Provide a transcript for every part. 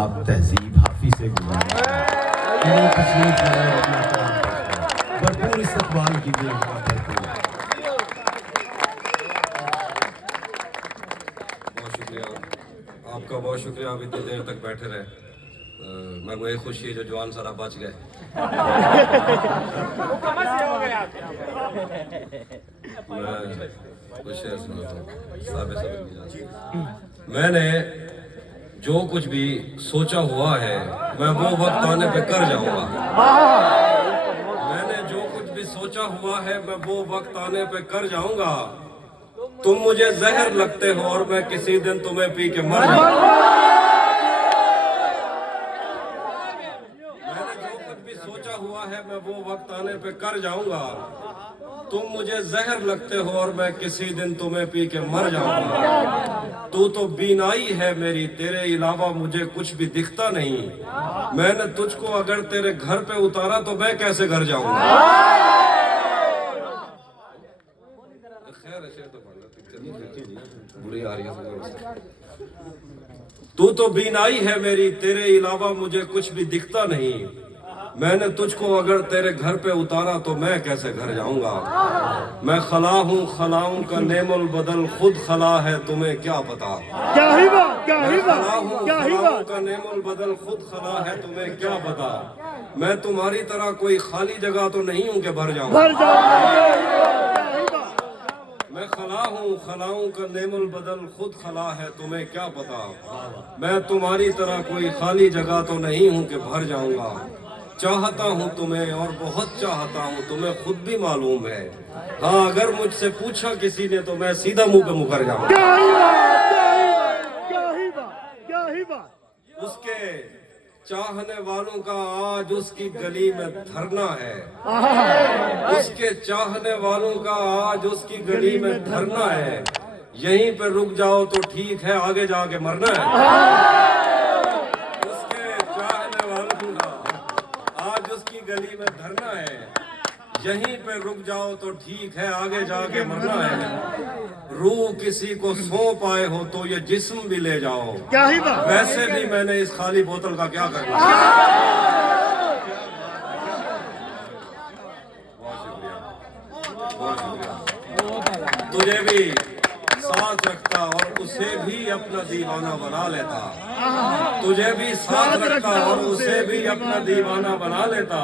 آپ تہذیب حافظ سے گزارے وہ تشریف لائے اپنا کلام پیش کریں بھرپور استقبال کیجیے ان کا بھرپور بہت شکریہ آپ کا بہت شکریہ آپ اتنی دیر تک بیٹھے رہے میں کو ایک خوشی ہے جو جوان سارا بچ گئے میں نے جو کچھ بھی سوچا ہوا ہے میں وہ وقت آنے پہ کر جاؤں گا میں نے جو کچھ بھی سوچا ہوا ہے میں وہ وقت آنے پہ کر جاؤں گا تم مجھے زہر لگتے ہو اور میں کسی دن تمہیں پی کے مر جاؤں گا میں نے جو کچھ بھی سوچا ہوا ہے میں وہ وقت آنے پہ کر جاؤں گا تم مجھے زہر لگتے ہو اور میں کسی دن تمہیں پی کے مر جاؤں گا تو بینائی ہے میری تیرے علاوہ مجھے کچھ بھی دکھتا نہیں میں نے تجھ کو اگر تیرے گھر پہ اتارا تو میں کیسے گھر جاؤں گا تو بینائی ہے میری تیرے علاوہ مجھے کچھ بھی دکھتا نہیں میں نے تجھ کو اگر تیرے گھر پہ اتارا تو میں کیسے گھر جاؤں گا میں خلا ہوں خلاؤں کا نعم البدل خود خلا ہے تمہیں کیا پتا میں خلا ہوں خلاؤں کا نعم البدل خود خلا ہے تمہیں کیا پتا میں تمہاری طرح کوئی خالی جگہ تو نہیں ہوں کہ بھر جاؤں میں خلا ہوں خلاؤں کا نعم البدل خود خلا ہے تمہیں کیا پتا میں تمہاری طرح کوئی خالی جگہ تو نہیں ہوں کہ بھر جاؤں گا چاہتا ہوں تمہیں اور بہت چاہتا ہوں تمہیں خود بھی معلوم ہے ہاں اگر مجھ سے پوچھا کسی نے تو میں سیدھا منہ پہ مکر جاؤں گا اس کے چاہنے والوں کا آج اس کی گلی میں دھرنا ہے اس کے چاہنے والوں کا آج اس کی گلی میں دھرنا ہے یہیں پہ رک جاؤ تو ٹھیک ہے آگے جا کے مرنا ہے اس کے چاہنے والوں کا آج اس کی گلی میں دھرنا ہے یہیں پہ رک جاؤ تو ٹھیک ہے آگے جا کے مرنا ہے روح کسی کو سونپ آئے ہو تو یہ جسم بھی لے جاؤ ویسے بھی میں نے اس خالی بوتل کا کیا کرنا تجھے بھی ساتھ رکھتا اور اسے بھی اپنا دیوانہ بنا لیتا تجھے بھی ساتھ رکھتا اور اسے بھی اپنا دیوانہ بنا لیتا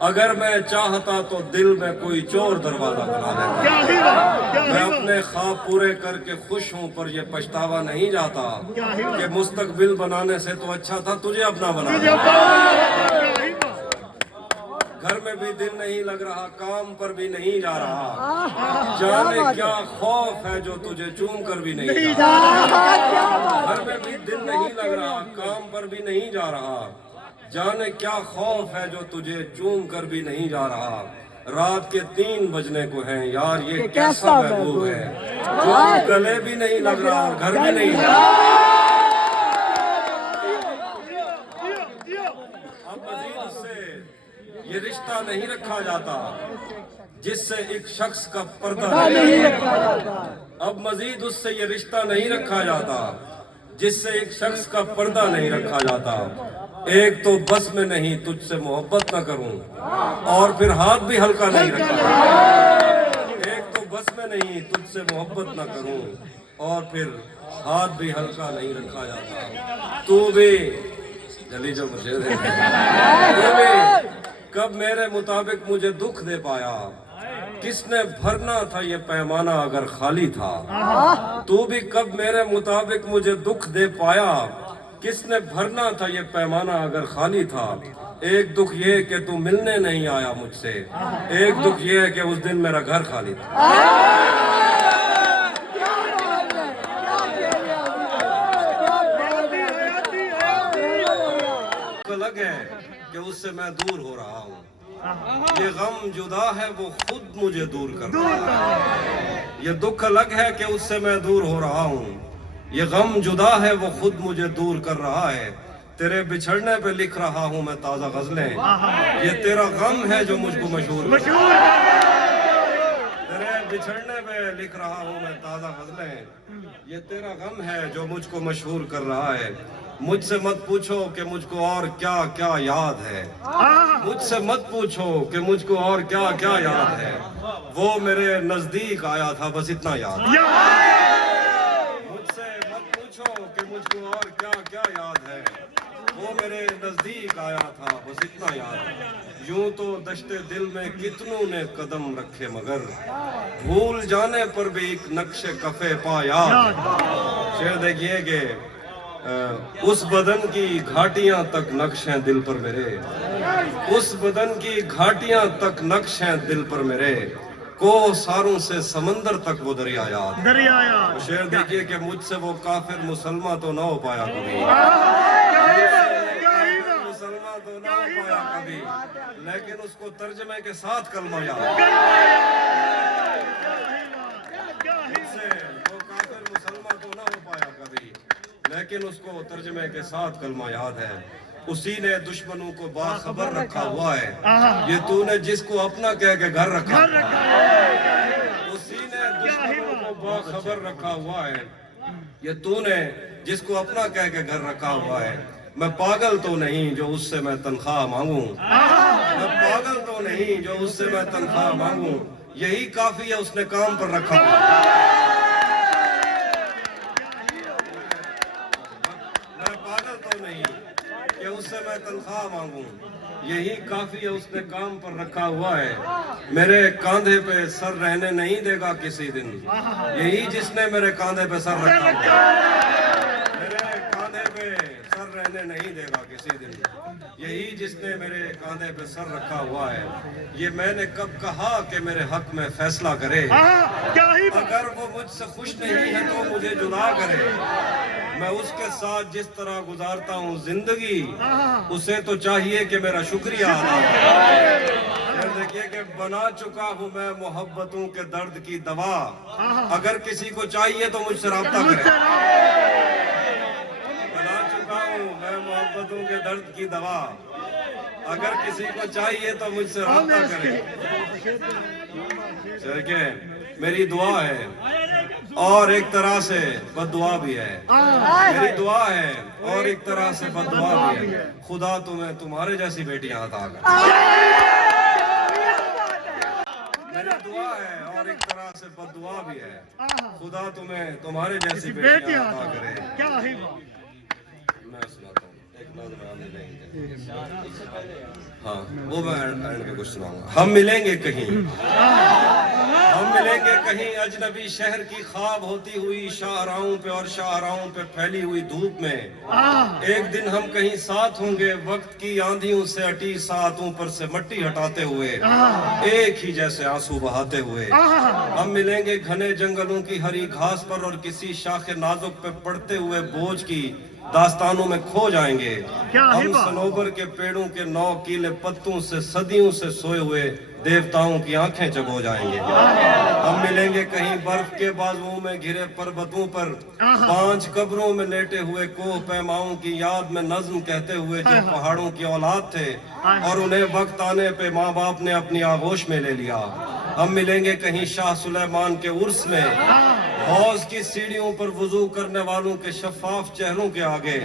اگر میں چاہتا تو دل میں کوئی چور دروازہ بنا لیتا میں اپنے خواب پورے کر کے خوش ہوں پر یہ پچھتاوا نہیں جاتا کہ مستقبل بنانے سے تو اچھا تھا تجھے اپنا بنا گھر میں بھی دل نہیں لگ رہا کام پر بھی نہیں جا رہا جانے کیا خوف ہے جو تجھے چوم کر بھی نہیں جا رہا گھر میں بھی دل نہیں لگ رہا کام پر بھی نہیں جا رہا جانے کیا خوف ہے جو تجھے چوم کر بھی نہیں جا رہا رات کے 3 بجنے کو ہیں یار یہ کیسا محبوب ہے جو گلے بھی نہیں لگ رہا اور گھر بھی نہیں جا رہا اب مزید اس سے یہ رشتہ نہیں رکھا جاتا جس سے ایک شخص کا پردہ نہیں رکھا جاتا اب مزید اس سے یہ رشتہ نہیں رکھا جاتا جس سے ایک شخص کا پردہ نہیں رکھا جاتا ایک تو بس میں نہیں تجھ سے محبت نہ کروں اور پھر ہاتھ بھی ہلکا نہیں رکھا جاتا ایک تو بس میں نہیں تجھ سے محبت نہ کروں اور پھر ہاتھ بھی ہلکا نہیں رکھا جاتا تو بھی جلی جو مجھے دے کب میرے مطابق مجھے دکھ دے پایا کس نے بھرنا تھا یہ پیمانہ اگر خالی تھا تو بھی کب میرے مطابق مجھے دکھ دے پایا کس نے بھرنا تھا یہ پیمانہ اگر خالی تھا ایک دکھ یہ کہ تو ملنے نہیں آیا مجھ سے ایک دکھ یہ ہے کہ اس دن میرا گھر خالی تھا الگ ہے کہ اس سے میں دور ہو رہا ہوں یہ غم جدا ہے وہ خود مجھے دور کر رہا ہے یہ دکھ الگ ہے کہ اس سے میں دور ہو رہا ہوں یہ غم جدا ہے وہ خود مجھے دور کر رہا ہے تیرے بچھڑنے پہ لکھ رہا ہوں میں تازہ غزلیں یہ تیرا غم ہے جو مجھ کو مشہور تیرے بچھڑنے پہ لکھ رہا ہوں میں تازہ غزلیں یہ تیرا غم ہے جو مجھ کو مشہور کر رہا ہے مجھ سے مت پوچھو کہ مجھ کو اور کیا کیا یاد ہے، مجھ سے مت پوچھو کہ مجھ کو اور کیا کیا یاد ہے، وہ میرے نزدیک آیا تھا بس اتنا یاد ہے۔ مجھ سے مت پوچھو کہ مجھ کو اور کیا کیا یاد ہے، وہ میرے نزدیک آیا تھا بس اتنا یاد ہے۔ یوں تو دشتے دل میں کتنوں نے قدم رکھے مگر بھول جانے پر بھی ایک نقش کفے پا یاد۔ شعر دیکھیے کہ اس بدن کی گھاٹیاں تک نقش ہیں دل پر میرے، اس بدن کی گھاٹیاں تک نقش ہیں دل پر میرے، کو ساروں سے سمندر تک وہ دریا یاد۔ شعر دیکھیے کہ مجھ سے وہ کافر مسلمان تو نہ ہو پایا کبھی، مسلمان تو نہ ہو پایا کبھی، لیکن اس کو ترجمے کے ساتھ کلمہ یاد۔ مجھ سے وہ کافر مسلمان تو نہ ہو پایا کبھی، لیکن اس کو ترجمے کے ساتھ کلمہ یاد ہے۔ اسی نے دشمنوں کو باخبر رکھا ہوا ہے، یہ تو نے جس کو اپنا کہہ کے گھر رکھا ہوا ہے۔ اسی نے دشمنوں کو باخبر رکھا ہوا ہے، یہ تو نے جس کو اپنا کہہ کے گھر رکھا ہوا ہے۔ میں پاگل تو نہیں جو اس سے میں تنخواہ مانگوں، میں پاگل تو نہیں جو اس سے میں تنخواہ مانگوں، یہی کافی ہے اس نے کام پر رکھا ہوا ہے۔ کہ اس سے میں تنخواہ مانگوں، یہی کافی ہے اس نے کام پر رکھا ہوا ہے۔ میرے کاندھے پہ سر رہنے نہیں دے گا کسی دن، یہی جس نے میرے کاندھے پہ سر رکھا ہوا ہے۔ میرے کاندھے پہ سر رہنے نہیں دے گا کسی دن، یہی جس نے میرے کاندھے پہ سر رکھا ہوا ہے۔ یہ میں نے کب کہا کہ میرے حق میں فیصلہ کرے، اگر وہ مجھ سے خوش نہیں ہے تو مجھے جدا کرے۔ میں اس کے ساتھ جس طرح گزارتا ہوں زندگی، اسے تو چاہیے کہ میرا شکریہ ادا کرے۔ دیکھیے کہ بنا چکا ہوں میں محبتوں کے درد کی دوا، اگر کسی کو چاہیے تو مجھ سے رابطہ کرے۔ بنا چکا ہوں میں محبتوں کے درد کی دوا، اگر کسی کو چاہیے تو مجھ سے رابطہ کرے۔ دیکھیں میری دعا ہے اور ایک طرح سے بد دعا بھی ہے، میری دعا ہے اور ایک طرح سے بد دعا بھی ہے، خدا تمہیں تمہارے جیسی بیٹیاں عطا کرے۔ میری دعا ہے اور ایک طرح سے بد دعا بھی ہے، خدا تمہیں تمہارے جیسی بیٹیاں عطا کرے۔ میں سناتا ہوں ایک نظم ہم ملیں گے، ہاں وہ میں اینڈ کے کچھ سناؤں گا۔ ہم ملیں گے کہیں، ہم ملیں گے کہیں اجنبی شہر کی خواب ہوتی ہوئی شاہراہوں پہ اور شاہراہوں پہ پھیلی ہوئی دھوپ میں، ایک دن ہم کہیں ساتھ ہوں گے وقت کی آندھیوں سے اٹی ساعتوں پر سے مٹی ہٹاتے ہوئے، ایک ہی جیسے آنسو بہاتے ہوئے۔ ہم ملیں گے گھنے جنگلوں کی ہری گھاس پر اور کسی شاخ نازک پہ پڑتے ہوئے بوجھ کی داستانوں میں کھو جائیں گے۔ ہم صنوبر کے پیڑوں کے 9 کیلے پتوں سے صدیوں سے سوئے ہوئے دیوتاؤں کی آنکھیں چبو جائیں گے۔ ہم ملیں گے کہیں برف کے بازوؤں میں گھرے پربتوں پر 5 قبروں میں لیٹے ہوئے کوہ پیماؤں کی یاد میں نظم کہتے ہوئے جو پہاڑوں کی اولاد تھے اور انہیں وقت آنے پہ ماں باپ نے اپنی آغوش میں لے لیا۔ ہم ملیں گے کہیں شاہ سلیمان کے عرس میں حوض کی سیڑھیوں پر وضو کرنے والوں کے شفاف چہروں کے آگے،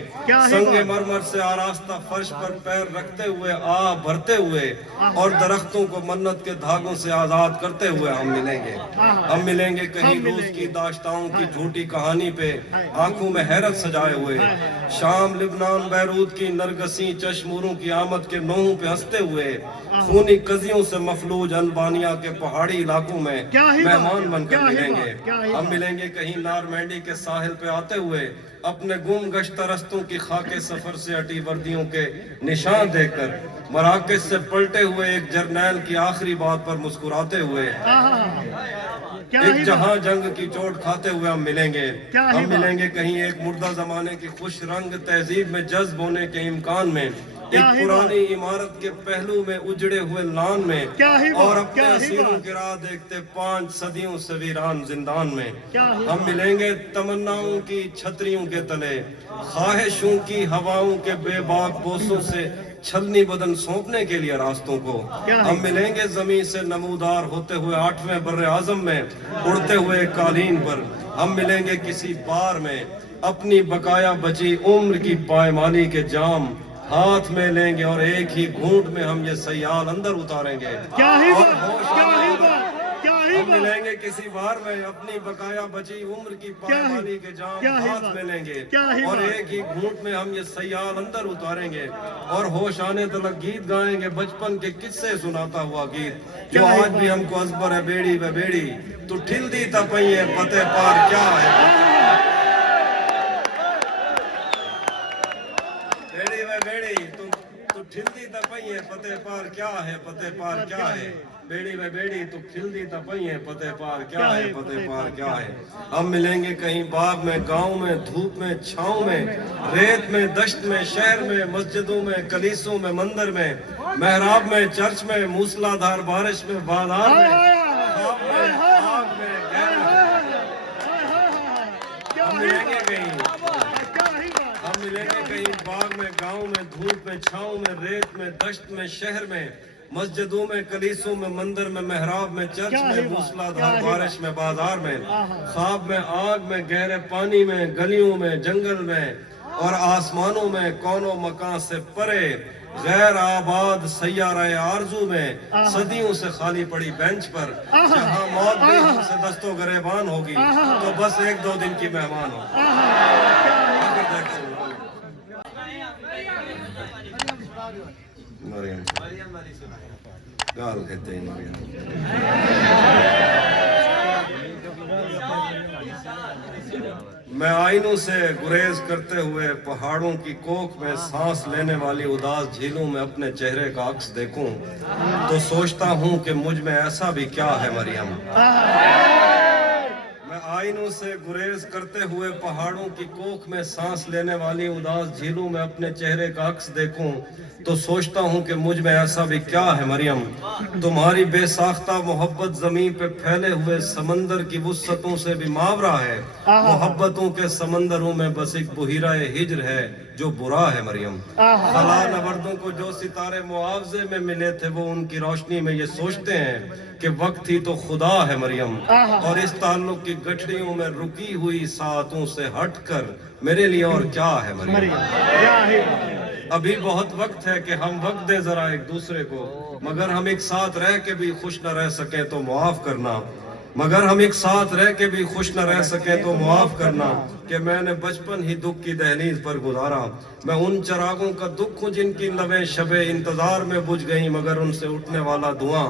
سنگ مرمر سے آراستہ فرش پر پیر رکھتے ہوئے آہ بھرتے ہوئے اور درختوں کو منت کے دھاگوں سے آزاد کرتے ہوئے ہم ملیں گے۔ ہم ملیں گے کہیں روس کی داشتاؤں کی جھوٹی کہانی پہ آنکھوں میں حیرت سجائے ہوئے، شام لبنان بیروت کی نرگسی چشموروں کی آمد کے نوحوں پہ ہنستے ہوئے، خونی قضیوں سے مفلوج البانیہ کے پہاڑی علاقوں میں مہمان بن کر ملیں گے۔ ہم ملیں گے کہیں نارمینڈی کے ساحل پہ آتے ہوئے اپنے گم گشتہ رستوں کی خاک سفر سے ہٹی وردیوں کے نشان دیکھ کر، مراکز سے پلٹے ہوئے ایک جرنیل کی آخری بات پر مسکراتے ہوئے، ایک جہاں جنگ کی چوٹ کھاتے ہوئے ہم ملیں گے۔ ہم ملیں گے کہیں ایک مردہ زمانے کی خوش رنگ تہذیب میں جذب ہونے کے امکان میں، ایک پرانی عمارت کے پہلو میں اجڑے ہوئے لان میں، اور اپنے اسیروں کی راہ دیکھتے 5 صدیوں سے ویران زندان میں۔ ہم ملیں گے تمناؤں کی چھتریوں کے تلے، خواہشوں کی ہواؤں کے بے باک بوسوں سے چھلنی بدن سونپنے کے لیے راستوں کو۔ ہم ملیں گے زمین سے نمودار ہوتے ہوئے 8ویں بر اعظم میں اڑتے ہوئے قالین پر۔ ہم ملیں گے کسی بار میں اپنی بقایا بچی عمر کی پائمالی کے جام ہاتھ میں لیں گے اور ایک ہی گھونٹ میں ہم یہ سیال اندر اتاریں گے اور ہم ملیں گے کسی بار میں اپنی بقایا بچی عمر کی پائمالی کے جام ہاتھ میں لیں گے اور ایک ہی گھونٹ میں ہم یہ سیال اندر اتاریں گے اور ہوش آنے تلک گیت گائیں گے بچپن کے قصے سناتا ہوا گیت جو آج بھی ہم کو ازبر ہے بیڑی و بیڑی تو ٹھل دی تا پئی ہے پتے پار کیا ہے بیڑی و بیڑی تو ٹھل دی تا پئی ہے پتے پار کیا ہے پتے پار کیا ہے بیڑی و بیڑی تو کھل دی تا پئی ہے پتے پار کیا ہے پتے پار کیا ہے ہم ملیں گے کہیں باغ میں گاؤں میں دھوپ میں چھاؤں میں ریت میں دشت میں شہر میں مسجدوں میں کلیسوں میں مندر میں محراب میں چرچ میں موسلا دھار بارش میں بازار میں خواب میں آگ میں گہر میں ہم ملیں گے کہیں باغ میں گاؤں میں دھوپ میں چھاؤں میں ریت میں دشت میں شہر میں مسجدوں میں کلیسوں میں مندر میں محراب میں چرچ میں موسلا دھار بارش میں بازار میں خواب میں آگ میں گہرے پانی میں گلیوں میں جنگل میں اور آسمانوں میں کونوں مکان سے پرے غیر آباد سیارہ آرزو میں صدیوں سے خالی پڑی بینچ پر جہاں موت بھی ہم سے دست و گریبان ہوگی تو بس ایک دو دن کی مہمان ہوگی مریم گال کہتے ہیں مریم میں آئینوں سے گریز کرتے ہوئے پہاڑوں کی کوکھ میں سانس لینے والی اداس جھیلوں میں اپنے چہرے کا عکس دیکھوں تو سوچتا ہوں کہ مجھ میں ایسا بھی کیا ہے مریم میں آئینوں سے گریز کرتے ہوئے پہاڑوں کی کوکھ میں سانس لینے والی اداس جھیلوں میں اپنے چہرے کا عکس دیکھوں تو سوچتا ہوں کہ مجھ میں ایسا بھی کیا ہے مریم تمہاری بے ساختہ محبت زمین پہ پھیلے ہوئے سمندر کی وسعتوں سے بھی ماورا ہے محبتوں کے سمندروں میں بس ایک بحیرہ ہجر ہے جو برا ہے مریم خلا نوردوں کو جو ستارے معاوضے میں ملے تھے وہ ان کی روشنی میں یہ سوچتے ہیں کہ وقت ہی تو خدا ہے مریم اور اس تعلق کی گٹھڑیوں میں رکی ہوئی ساعتوں سے ہٹ کر میرے لیے اور کیا ہے مریم ابھی بہت وقت ہے کہ ہم وقت دیں ذرا ایک دوسرے کو مگر ہم ایک ساتھ رہ کے بھی خوش نہ رہ سکیں تو معاف کرنا مگر ہم ایک ساتھ رہ کے بھی خوش نہ رہ سکیں تو معاف کرنا کہ میں نے بچپن ہی دکھ کی دہلیز پر گزارا میں ان چراغوں کا دکھ ہوں جن کی لویں شبیں انتظار میں بجھ گئیں مگر ان سے اٹھنے والا دھواں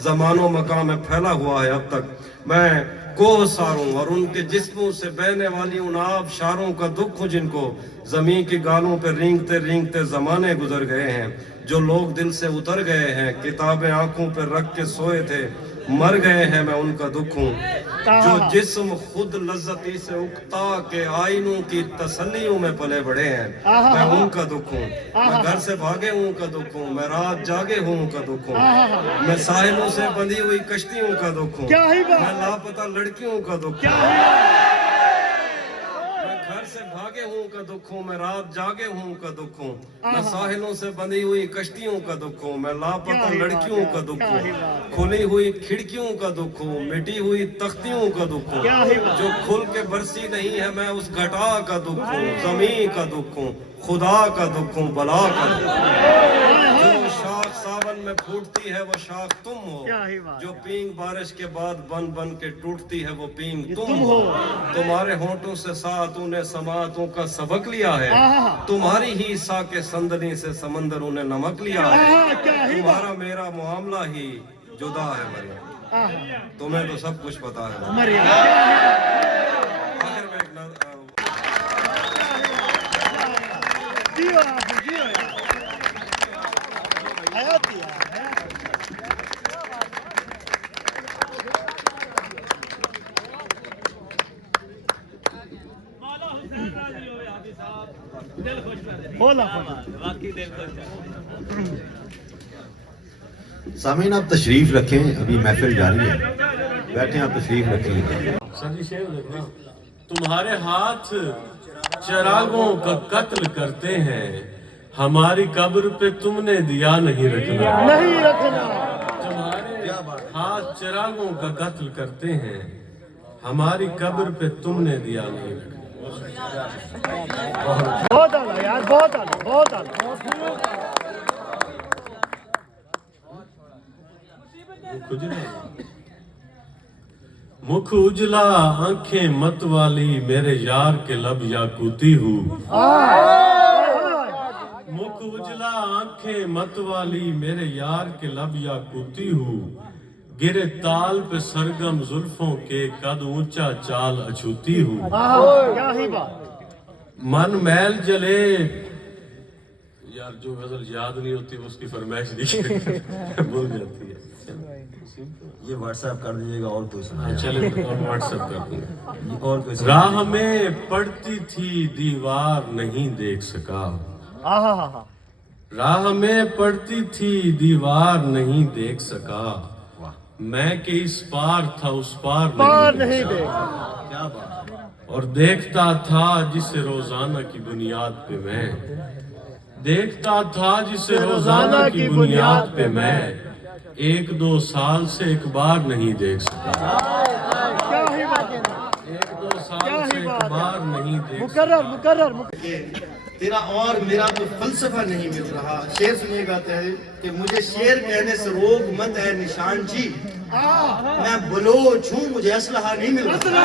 زمان و مکان میں پھیلا ہوا ہے اب تک میں کوہ ساروں اور ان کے جسموں سے بہنے والی ان آب شاروں کا دکھ ہوں جن کو زمین کی گالوں پہ رینگتے رینگتے زمانے گزر گئے ہیں جو لوگ دل سے اتر گئے ہیں کتابیں آنکھوں پہ رکھ کے سوئے تھے مر گئے ہیں میں ان کا دکھ ہوں جو جسم خود لذتی سے اکتا کے آئینوں کی تسلیوں میں پلے بڑھے ہیں میں ان کا دکھ ہوں میں گھر سے بھاگے ہوں کا دکھ ہوں میں رات جاگے ہوں کا دکھ ہوں میں ساحلوں سے بندھی ہوئی کشتیوں کا دکھ ہوں میں لاپتہ لڑکیوں کا دکھ ہوں گھر سے بھاگے ہوں کا دکھ ہوں میں رات جاگے ہوں کا دکھ ہوں میں ساحلوں سے بندھی ہوئی کشتیوں کا دکھ ہوں میں لاپتہ لڑکیوں کا دکھ ہوں کھلی ہوئی کھڑکیوں کا دکھ ہوں مٹی ہوئی تختیوں کا دکھ ہوں جو کھل کے برسی نہیں ہے میں اس گھٹا کا دکھ ہوں زمین کا دکھ ہوں خدا کا دکھ ہوں بلا کا دکھ ہوں جو شاخ ساون میں پھوٹتی ہے وہ شاخ تم ہو جو پینگ بارش کے بعد بن بن کے ٹوٹتی ہے وہ پینگ تم ہو تمہارے ہونٹوں سے ساتوں نے سماعتوں کا سبق لیا ہے تمہاری ہی سا کے سندنی سے سمندروں نے نمک لیا ہے تمہارا میرا معاملہ ہی جدا ہے مریم تمہیں تو سب کچھ پتا ہے آخر میں ایک سامعین آپ تشریف رکھیں ابھی محفل جاری ہے بیٹھیں آپ تشریف رکھیں تمہارے ہاتھ چراغوں کا قتل کرتے ہیں ہماری قبر پہ تم نے دیا نہیں رکھنا تمہارے ہاتھ چراغوں کا قتل کرتے ہیں ہماری قبر پہ تم نے دیا نہیں رکھنا بہت اعلیٰ یار، بہت اعلیٰ، بہت اعلیٰ. مکھ اجلا آنکھیں مت والی میرے یار کے لب یاقوتی ہوں. مکھ اجلا آنکھیں مت والی میرے یار کے لب یاقوتی ہوں. گرے تال پہ سرگم زلفوں کے قد اونچا چال اچھوتی ہوں. کیا ہی بات. من میل جلے یار جو غزل یاد نہیں ہوتی اس کی فرمائش نہیں بھول جاتی ہے. یہ واٹس ایپ کر دیجیے گا اور کوئی سنا. چلے اور واٹس ایپ کر دوں گا. اور کوئی راہ میں پڑتی تھی دیوار نہیں دیکھ سکا. راہ میں پڑتی تھی دیوار نہیں دیکھ سکا. میں کہ اس پار تھا اس پار نہیں دیکھ سکا. کیا بات ہے. اور دیکھتا تھا جسے روزانہ کی بنیاد پہ میں. دیکھتا تھا جسے روزانہ کی بنیاد پہ میں. ایک دو سال سے ایک بار نہیں دیکھ سکا. ایک دو سال سے ایک بار نہیں دیکھ سکا. مقرر. تیرا اور میرا تو فلسفہ نہیں مل رہا. شعر سنیے گاتے ہیں کہ مجھے شعر کہنے سے روک مت ہے نشان جی. میں بلوچ ہوں مجھے اسلحہ نہیں مل رہا.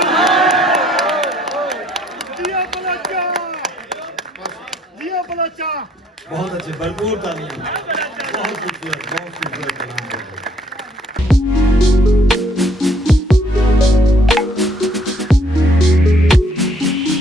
بہت اچھے، بھرپور تعلیم. بہت خوبصورت کلام.